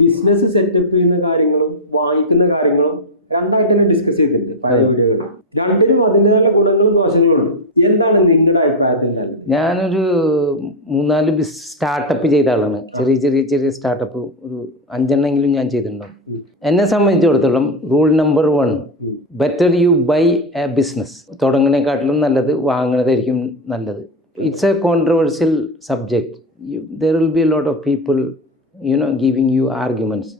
Business setup ചെയ്യുന്ന കാര്യങ്ങളും വാങ്ങിക്കുന്ന കാര്യങ്ങളും രണ്ടായിട്ട് തന്നെ ഡിസ്കസ് ചെയ്തിട്ടുണ്ട് പല വീഡിയോകൾ. രണ്ടിനും അതിൻ്റെതായ ഗുണങ്ങളും ദോഷങ്ങളും ഉണ്ട്. എന്താണ് നിങ്ങളുടെ അഭിപ്രായത്തിൽ? ഞാനൊരു 3-4 സ്റ്റാർട്ടപ്പ് ചെയ്ത ആളാണ്. ചെറിയ സ്റ്റാർട്ടപ്പ് ഒരു 5എണ്ണെങ്കിലും ഞാൻ ചെയ്തിട്ടുണ്ടാവും. എന്നെ സംബന്ധിച്ചിടത്തോളം rule number 1, better you buy a business. തുടങ്ങുന്നതിനെക്കാട്ടിലും നല്ലത് വാങ്ങുന്നതായിരിക്കും നല്ലത്. It's a controversial subject. There will be a lot of people giving you arguments.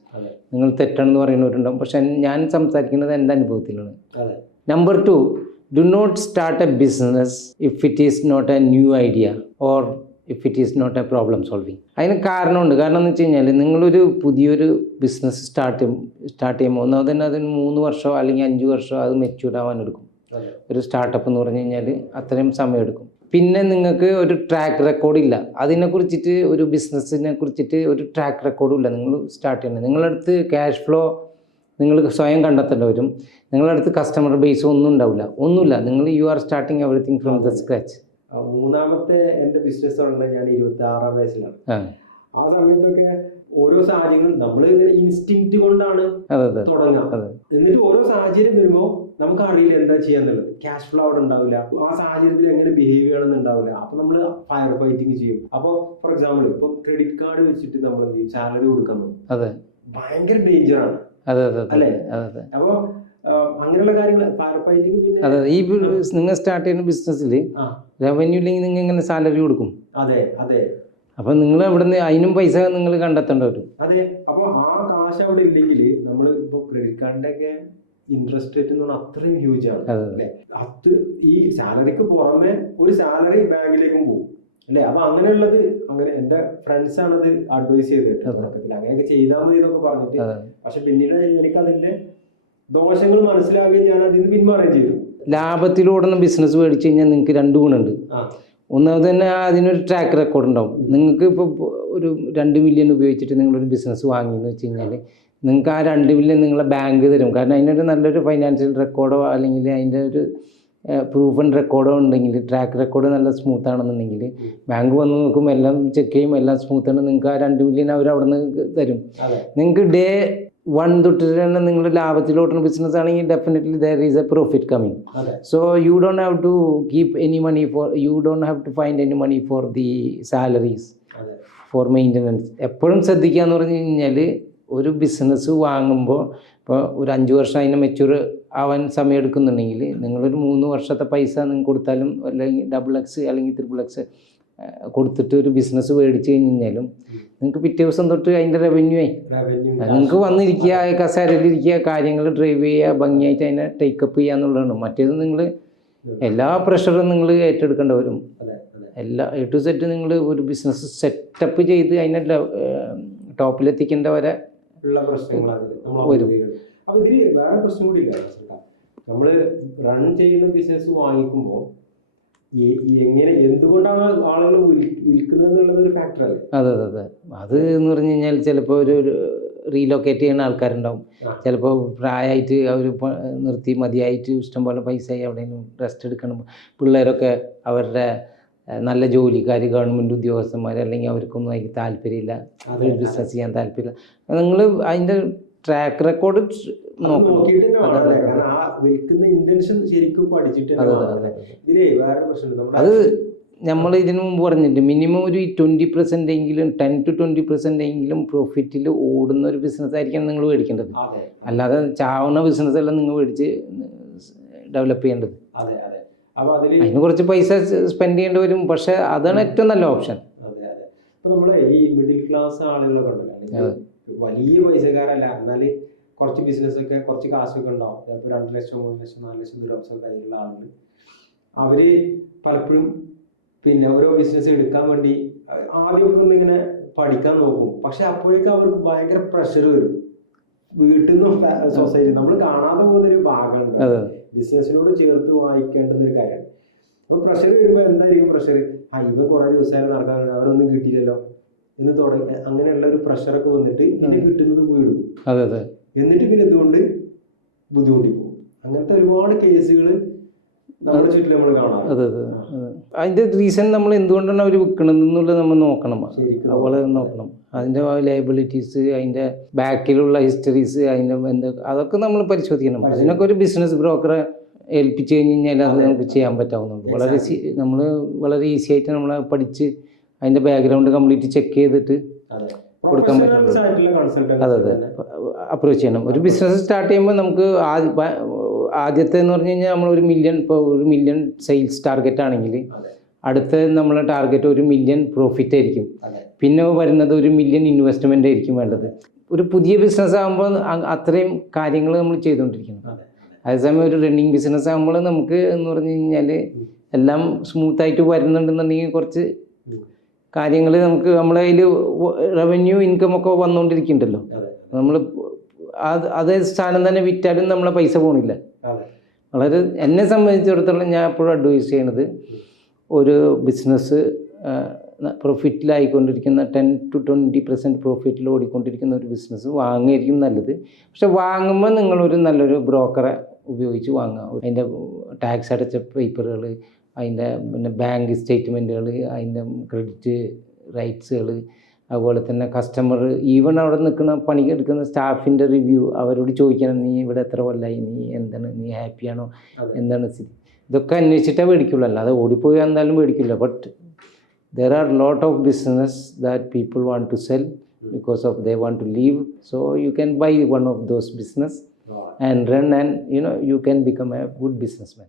നിങ്ങൾ തെറ്റാണെന്ന് പറയുന്നവരുണ്ടാവും. പക്ഷെ ഞാൻ സംസാരിക്കുന്നത് എൻ്റെ അനുഭവത്തിലാണ്. Number 2, do not start a business if it is not a new idea or if it is not a problem solving. അതിന് കാരണമുണ്ട്. കാരണം എന്ന് വെച്ച് കഴിഞ്ഞാൽ നിങ്ങളൊരു പുതിയൊരു ബിസിനസ് സ്റ്റാർട്ട് ചെയ്യുമ്പോൾ ഒന്നാമത് തന്നെ അതിന് 3 വർഷമോ അല്ലെങ്കിൽ 5 വർഷമോ അത് മെച്യൂർ ആവാൻ എടുക്കും. ഒരു സ്റ്റാർട്ടപ്പ് എന്ന് പറഞ്ഞു കഴിഞ്ഞാൽ അത്രയും സമയം എടുക്കും. പിന്നെ നിങ്ങൾക്ക് ഒരു ട്രാക്ക് റെക്കോർഡില്ല. അതിനെക്കുറിച്ചിട്ട് ഒരു ബിസിനസ്സിനെ കുറിച്ചിട്ട് ഒരു ട്രാക്ക് റെക്കോർഡും ഇല്ല. നിങ്ങൾ സ്റ്റാർട്ട് ചെയ്യണം. നിങ്ങളടുത്ത് ക്യാഷ് ഫ്ലോ നിങ്ങൾ സ്വയം കണ്ടെത്തേണ്ടി വരും. നിങ്ങളുടെ അടുത്ത് കസ്റ്റമർ ബേസ് ഒന്നുമില്ല. നിങ്ങൾ you are starting everything from the scratch. മൂന്നാമത്തെ എൻ്റെ ബിസിനസ് തുടങ്ങുന്നത് ഞാൻ 26-ാം വയസ്സിലാണ്. ആ സമയത്തൊക്കെ ഓരോ സാഹചര്യങ്ങളും നമ്മൾ ഇങ്ങനെ ഇൻസ്റ്റിങ്ക്റ്റ് കൊണ്ടാണ് തുടങ്ങുക. എന്നിട്ട് ഓരോ സാഹചര്യം വരുമ്പോൾ നമുക്ക് അറിയില്ല എന്താ ചെയ്യാന്നുള്ളത്. ക്യാഷ് ഫ്ലോ അവിടെ ഉണ്ടാവില്ല. ആ സാഹചര്യത്തിൽ എങ്ങനെ ബിഹേവ് ചെയ്യണമെന്ന് ഉണ്ടാവില്ല. അപ്പൊ നമ്മൾ ഫയർ ഫൈറ്റിങ് ചെയ്യും. അപ്പോൾ ഫോർ എക്സാമ്പിൾ ഇപ്പം ക്രെഡിറ്റ് കാർഡ് വെച്ചിട്ട് നമ്മൾ എന്ത് ചെയ്യും, സാലറി കൊടുക്കാൻ പോകും. ഭയങ്കര ഡേഞ്ചറാണ് അല്ലേ? അപ്പൊ അങ്ങനെയുള്ള കാര്യങ്ങൾ ഫയർ ഫൈറ്റിങ്. പിന്നെ ഈ നിങ്ങൾ സ്റ്റാർട്ട് ചെയ്യുന്ന ബിസിനസ്സിൽ റവന്യൂ ഇല്ലെങ്കിൽ നിങ്ങൾ എങ്ങനെ സാലറി കൊടുക്കും? അതെ. അപ്പൊ നിങ്ങൾ അവിടെ അതിനും പൈസ നിങ്ങൾ കണ്ടെത്തേണ്ടി വരും. അതെ. അപ്പൊ ആ കാശ് അവിടെ ഇല്ലെങ്കിൽ നമ്മൾ ഇപ്പൊ ക്രെഡിറ്റ് കാർഡിന്റെ ഒക്കെ ഇൻട്രസ്റ്റ് റേറ്റ് എന്ന് പറഞ്ഞാൽ അത്രയും ഹ്യൂജ് ആണ് അല്ലേ? അത് ഈ സാലറിക്ക് പുറമെ ഒരു സാലറി ബാങ്കിലേക്കും പോകും അല്ലേ? അപ്പൊ അങ്ങനെയുള്ളത് എന്റെ ഫ്രണ്ട്സ് ആണ് അത് അഡ്വൈസ് ചെയ്തിട്ട് തുടക്കത്തിൽ അങ്ങനെയൊക്കെ ചെയ്താൽ മതി എന്നൊക്കെ പറഞ്ഞിട്ട്. പക്ഷെ പിന്നീട് എനിക്ക് അതിന്റെ ദോഷങ്ങൾ മനസ്സിലാവുകയും ഞാൻ അതിൽ നിന്ന് പിന്മാറുകയും ചെയ്തു. ലാഭത്തിലോടുന്ന ബിസിനസ് മേടിച്ചു കഴിഞ്ഞാൽ നിങ്ങൾക്ക് 2 ഗുണമുണ്ട്. ഒന്നാമത് തന്നെ അതിനൊരു ട്രാക്ക് റെക്കോർഡ് ഉണ്ടാവും. നിങ്ങൾക്ക് ഇപ്പോൾ ഒരു 2 മില്യൺ ഉപയോഗിച്ചിട്ട് നിങ്ങളൊരു ബിസിനസ് വാങ്ങിയെന്ന് വെച്ച് കഴിഞ്ഞാൽ നിങ്ങൾക്ക് ആ 2 മില്യൺ നിങ്ങളെ ബാങ്ക് തരും. കാരണം അതിനൊരു നല്ലൊരു ഫൈനാൻഷ്യൽ റെക്കോർഡോ അല്ലെങ്കിൽ അതിൻ്റെ ഒരു പ്രൂഫൻ റെക്കോർഡോ ഉണ്ടെങ്കിൽ, ട്രാക്ക് റെക്കോർഡ് നല്ല സ്മൂത്ത് ആണെന്നുണ്ടെങ്കിൽ ബാങ്ക് വന്ന് നോക്കും, എല്ലാം ചെക്ക് ചെയ്യും, എല്ലാം സ്മൂത്താണ്. നിങ്ങൾക്ക് ആ 2 മില്യൺ അവർ അവിടെ നിന്ന് തരും. നിങ്ങൾക്ക് ഡേ 1 തൊട്ട് തന്നെ നിങ്ങൾ ലാഭത്തിലോട്ടുന്ന ബിസിനസ് ആണെങ്കിൽ definitely there is a profit coming. So you don't have to keep any money you don't have to find any money for the salaries, for maintenance. എപ്പോഴും ശ്രദ്ധിക്കുക എന്ന് പറഞ്ഞു കഴിഞ്ഞാൽ ഒരു ബിസിനസ് വാങ്ങുമ്പോൾ ഇപ്പോൾ ഒരു 5 വർഷം അതിനെ മെച്യൂർ ആവാൻ സമയം എടുക്കുന്നുണ്ടെങ്കിൽ നിങ്ങളൊരു 3 വർഷത്തെ പൈസ നിങ്ങൾക്ക് കൊടുത്താലും അല്ലെങ്കിൽ XX അല്ലെങ്കിൽ XXX കൊടുത്തിട്ട് ഒരു ബിസിനസ് മേടിച്ച് കഴിഞ്ഞാലും നിങ്ങൾക്ക് പിറ്റേ ദിവസം തൊട്ട് അതിൻ്റെ റവന്യൂ ആയി. നിങ്ങൾക്ക് വന്നിരിക്കുക, കസേരയിലിരിക്കുക, കാര്യങ്ങൾ ഡ്രൈവ് ചെയ്യുക, ഭംഗിയായിട്ട് അതിനെ ടേക്കപ്പ് ചെയ്യുക എന്നുള്ളതാണ്. മറ്റേത് നിങ്ങൾ എല്ലാ പ്രഷറും നിങ്ങൾ ഏറ്റെടുക്കേണ്ടി വരും. എല്ലാ A to Z നിങ്ങൾ ഒരു ബിസിനസ് സെറ്റപ്പ് ചെയ്ത് അതിനെ ടോപ്പിലെത്തിക്കേണ്ട വരെ വരും. അപ്പൊ ഇതിൽ വേറെ പ്രശ്നം കൂടി ഇല്ല. നമ്മൾ റൺ ചെയ്യുന്ന ബിസിനസ് വാങ്ങിക്കുമ്പോൾ എന്തുകൊണ്ടാണ് ആളുകൾ വിൽക്കുന്നത് എന്നുള്ളത് ഒരു ഫാക്ടർ അല്ലേ? അതെ. അത് എന്ന് പറഞ്ഞു കഴിഞ്ഞാൽ ചിലപ്പോൾ ഒരു റീലൊക്കേറ്റ് ചെയ്യുന്ന ആൾക്കാരുണ്ടാവും. ചിലപ്പോൾ പ്രായമായിട്ട് അവർ നിർത്തി മതിയായിട്ട് ഇഷ്ടംപോലെ പൈസയായി എവിടെയെങ്കിലും റെസ്റ്റ് എടുക്കണം. പിള്ളേരൊക്കെ അവരുടെ നല്ല ജോലിക്കാർ, ഗവൺമെൻറ് ഉദ്യോഗസ്ഥന്മാർ, അല്ലെങ്കിൽ അവർക്കൊന്നും അതിന് താല്പര്യമില്ല, ബിസിനസ് ചെയ്യാൻ താല്പര്യമില്ല. നിങ്ങൾ അതിൻ്റെ ട്രാക്ക് റെക്കോർഡ് അത് നമ്മൾ ഇതിനു മുമ്പ് പറഞ്ഞിട്ട് മിനിമം ഒരു 20% എങ്കിലും 10 to 20% എങ്കിലും പ്രോഫിറ്റിൽ ഓടുന്ന ഒരു ബിസിനസ് ആയിരിക്കണം നിങ്ങൾ മേടിക്കേണ്ടത്. അല്ലാതെ ചാവുന്ന ബിസിനസ് എല്ലാം നിങ്ങൾ മേടിച്ച് ഡെവലപ്പ് ചെയ്യേണ്ടത്. അതിന് കുറച്ച് പൈസ സ്പെൻഡ് ചെയ്യേണ്ടി വരും. പക്ഷെ അതാണ് ഏറ്റവും നല്ല ഓപ്ഷൻ. ഇപ്പൊ നമ്മളെ ഈ മിഡിൽ ക്ലാസ് ആളുകളൊക്കെ ഉണ്ടല്ലോ, വലിയ പൈസക്കാരല്ല, എന്നാൽ കുറച്ച് ബിസിനസ്സൊക്കെ കുറച്ച് കാശൊക്കെ ഉണ്ടാവും. ചിലപ്പോൾ 2 ലക്ഷം 3 ലക്ഷം 4 ലക്ഷം രൂപ കയ്യിലുള്ള ആളുകൾ അവര് പലപ്പോഴും പിന്നെ ഓരോ ബിസിനസ് എടുക്കാൻ വേണ്ടി ആദ്യമൊക്കെ ഒന്നിങ്ങനെ പഠിക്കാൻ നോക്കും. പക്ഷെ അപ്പോഴേക്കും അവർക്ക് ഭയങ്കര പ്രഷർ വരും. വീട്ടിൽ നിന്നും സൊസൈറ്റി നമ്മൾ കാണാതെ പോകുന്നൊരു ഭാഗമുണ്ട്. ബിസിനസ്സിനോട് ചേർത്ത് വായിക്കേണ്ടുന്ന ഒരു കാര്യമാണ്. അപ്പൊ പ്രഷർ വരുമ്പോൾ എന്തായിരിക്കും പ്രഷർ? ഇവൻ കുറെ ദിവസമായി നടക്കാറുണ്ട്, അവനൊന്നും കിട്ടിയില്ലല്ലോ എന്ന് തുടങ്ങി അങ്ങനെയുള്ള ഒരു പ്രഷറൊക്കെ വന്നിട്ട് പിന്നെ കിട്ടുന്നത് വീടും. എന്നിട്ട് പിന്നെ എന്തുകൊണ്ട് ബുദ്ധിമുട്ടി പോകും. അങ്ങനത്തെ ഒരുപാട് കേസുകൾ നമ്മുടെ ചുറ്റിലും നമ്മൾ കാണാം. അതെ അതെ. അതിൻ്റെ റീസൺ നമ്മൾ എന്തുകൊണ്ടാണ് അവർ വിൽക്കണത് എന്നുള്ളത് നമ്മൾ നോക്കണം, അതുപോലെ നോക്കണം. അതിൻ്റെ ലയബിലിറ്റീസ്, അതിൻ്റെ ബാക്കിലുള്ള ഹിസ്റ്ററീസ്, അതിൻ്റെ അതൊക്കെ നമ്മൾ പരിശോധിക്കണം. അതിനൊക്കെ ഒരു ബിസിനസ് ബ്രോക്കറെ ഏൽപ്പിച്ച് കഴിഞ്ഞാൽ അത് നമുക്ക് ചെയ്യാൻ പറ്റാവുന്നുള്ളൂ. നമ്മൾ വളരെ ഈസി ആയിട്ട് നമ്മൾ പഠിച്ച് അതിൻ്റെ ബാക്ക്ഗ്രൗണ്ട് കംപ്ലീറ്റ് ചെക്ക് ചെയ്തിട്ട് കൊടുക്കാൻ പറ്റുള്ളൂ. അതെ അതെ, അപ്രോച്ച് ചെയ്യണം. ഒരു ബിസിനസ് സ്റ്റാർട്ട് ചെയ്യുമ്പോൾ നമുക്ക് ആദ്യത്തെ എന്ന് പറഞ്ഞു കഴിഞ്ഞാൽ നമ്മൾ ഇപ്പോൾ 1 മില്യൺ സെയിൽസ് ടാർഗറ്റ് ആണെങ്കിൽ അടുത്ത നമ്മളെ ടാർഗറ്റ് 1 മില്യൺ പ്രോഫിറ്റ് ആയിരിക്കും. പിന്നെ വരുന്നത് 1 മില്യൺ ഇൻവെസ്റ്റ്മെൻ്റ് ആയിരിക്കും വേണ്ടത്. ഒരു പുതിയ ബിസിനസ് ആകുമ്പോൾ അത്രയും കാര്യങ്ങൾ നമ്മൾ ചെയ്തുകൊണ്ടിരിക്കണം. അതേസമയം ഒരു റണ്ണിങ് ബിസിനസ് ആകുമ്പോൾ നമുക്ക് എന്ന് പറഞ്ഞു കഴിഞ്ഞാൽ എല്ലാം സ്മൂത്തായിട്ട് വരുന്നുണ്ടെന്നുണ്ടെങ്കിൽ കുറച്ച് കാര്യങ്ങൾ നമുക്ക് നമ്മളെ അതിൽ റവന്യൂ ഇൻകം ഒക്കെ വന്നുകൊണ്ടിരിക്കുന്നുണ്ടല്ലോ. നമ്മൾ അതേ സ്ഥാനം തന്നെ വിറ്റാലും നമ്മളെ പൈസ പോണില്ല. വളരെ എന്നെ സംബന്ധിച്ചിടത്തോളം ഞാൻ എപ്പോഴും അഡ്വൈസ് ചെയ്യണത്, ഒരു ബിസിനസ് പ്രോഫിറ്റിലായിക്കൊണ്ടിരിക്കുന്ന 10 to 20% പ്രോഫിറ്റിൽ ഓടിക്കൊണ്ടിരിക്കുന്ന ഒരു ബിസിനസ് വാങ്ങുകയായിരിക്കും നല്ലത്. പക്ഷെ വാങ്ങുമ്പോൾ നിങ്ങളൊരു നല്ലൊരു ബ്രോക്കറെ ഉപയോഗിച്ച് വാങ്ങുക. അതിൻ്റെ ടാക്സ് അടച്ച പേപ്പറുകൾ, അതിൻ്റെ പിന്നെ ബാങ്ക് സ്റ്റേറ്റ്മെൻറ്റുകൾ, അതിൻ്റെ ക്രെഡിറ്റ് റൈറ്റ്സുകൾ, അതുപോലെ തന്നെ കസ്റ്റമർ, ഈവൻ അവിടെ നിൽക്കുന്ന പണിയെടുക്കുന്ന സ്റ്റാഫിൻ്റെ റിവ്യൂ, അവരോട് ചോദിക്കണം, നീ ഇവിടെ എത്ര കൊല്ലമായി, നീ എന്താണ്, നീ ഹാപ്പിയാണോ, എന്താണ് സ്ഥിതി, ഇതൊക്കെ അന്വേഷിച്ചിട്ടേ മേടിക്കുള്ളൂ. അല്ലാതെ ഓടിപ്പോയി എന്തായാലും മേടിക്കില്ല. But there are lot of business that people want to sell because of they want to leave. So you can buy one of those business and run, and you can become a good businessman.